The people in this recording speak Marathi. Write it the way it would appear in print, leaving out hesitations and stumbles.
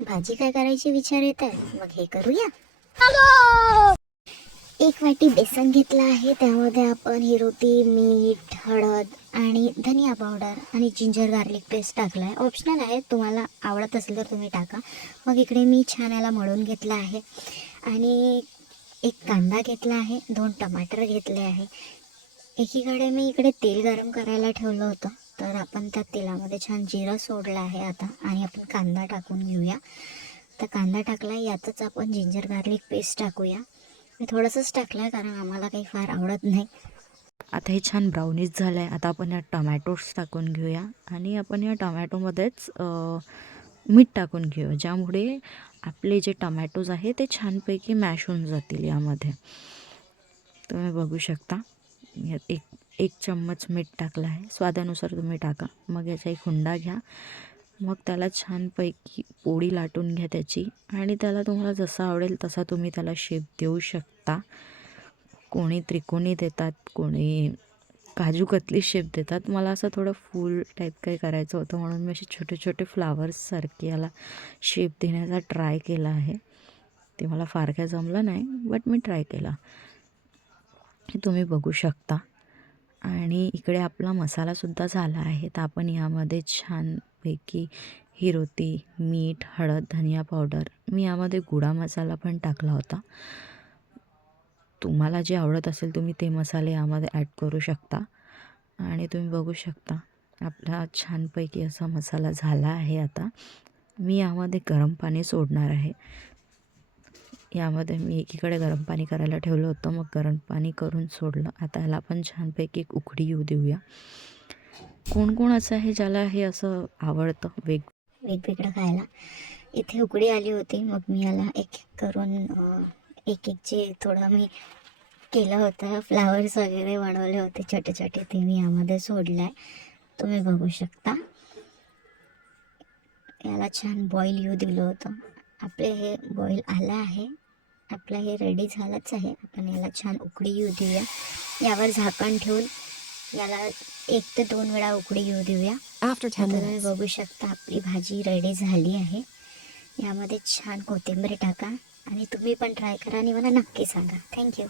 भाजी काय करायची विचार येत आहे, मग हे करूया. एक वाटी बेसन घेतला आहे, त्यामध्ये आपण हिरोती, मीठ, हळद आणि धनिया पावडर आणि जिंजर गार्लिक पेस्ट टाकला आहे. ऑप्शनल आहे, तुम्हाला आवडत असेल तर तुम्ही टाका. मग इकडे मी छान याला मळून घेतला आहे आणि एक कांदा घेतला आहे, 2 टमाटर घेतले आहे. एकीकडे मी इकडे तेल गरम करायला ठेवलं होतं, तर आपण त्या तेलामध्ये छान जिरं सोडलं आहे आता आणि आपण कांदा टाकून घेऊया. तर कांदा टाकला, यातच आपण जिंजर गार्लिक पेस्ट टाकूया. मी थोडंसंच टाकलं आहे कारण आम्हाला काही फार आवडत नाही. आता हे छान ब्राउनिश झालं आहे. आता आपण या टमॅटोज टाकून घेऊया आणि आपण या टमॅटोमध्येच मीठ टाकून घेऊया, ज्यामुळे आपले जे टमॅटोज आहे ते छानपैकी मॅश होऊन जातील. यामध्ये तुम्ही बघू शकता, यात एक चम्मच मीठ टाकलं आहे, स्वादानुसार तुम्ही टाका. मग याचा एक हुंडा घ्या, मग त्याला छानपैकी पोळी लाटून घ्या त्याची, आणि त्याला तुम्हाला जसा आवडेल तसा तुम्ही त्याला शेप देऊ शकता. कोणी त्रिकोणी देतात, कोणी काजू कतली शेप देतात. मला असं थोडं फूल टाईप काही करायचं होतं, म्हणून मी असे छोटे छोटे फ्लावर्ससारखे याला शेप देण्याचा ट्राय केला आहे. ते मला फार काय जमलं नाही, बट मी ट्राय केला, हे तुम्ही बघू शकता. आणि इकडे आपला मसालासुद्धा झाला आहे. तर आपण यामध्ये छानपैकी हिरोती, मीठ, हळद, धनिया पावडर, मी यामध्ये गोडा मसाला पण टाकला होता. तुम्हाला जे आवडत असेल तुम्ही ते मसाले यामध्ये ॲड करू शकता. आणि तुम्ही बघू शकता आपला छानपैकी असा मसाला झाला आहे. आता मी यामध्ये गरम पाणी सोडणार आहे. यामध्ये मी एकीकडे गरम पाणी करायला ठेवलं होतं, मग गरम पाणी करून सोडलं. आता याला आपण छानपैकी एक उकळी येऊ देऊया. कोण कोण असं आहे ज्याला हे असं आवडतं वेगवेगळं खायला. इथे उकळी आली होती, मग मी याला एक करून एक जे थोडं मी केलं होतं, फ्लावर्स वगैरे बनवले होते छोटे छोटे, ते मी यामध्ये सोडलं आहे. तुम्ही बघू शकता. याला छान बॉईल येऊ दिलं होतं. आपले हे बॉईल आलं आहे, आपलं हे रेडी झालंच आहे. आपण याला छान उकळी येऊ देऊया. यावर झाकण ठेवून याला 1 ते 2 वेळा उकळी येऊ देऊया. After 10 तुम्ही minutes. बघू शकता आपली भाजी रेडी झाली आहे. यामध्ये छान कोथिंबीर टाका आणि तुम्ही पण ट्राय करा आणि मला नक्की सांगा. थँक्यू.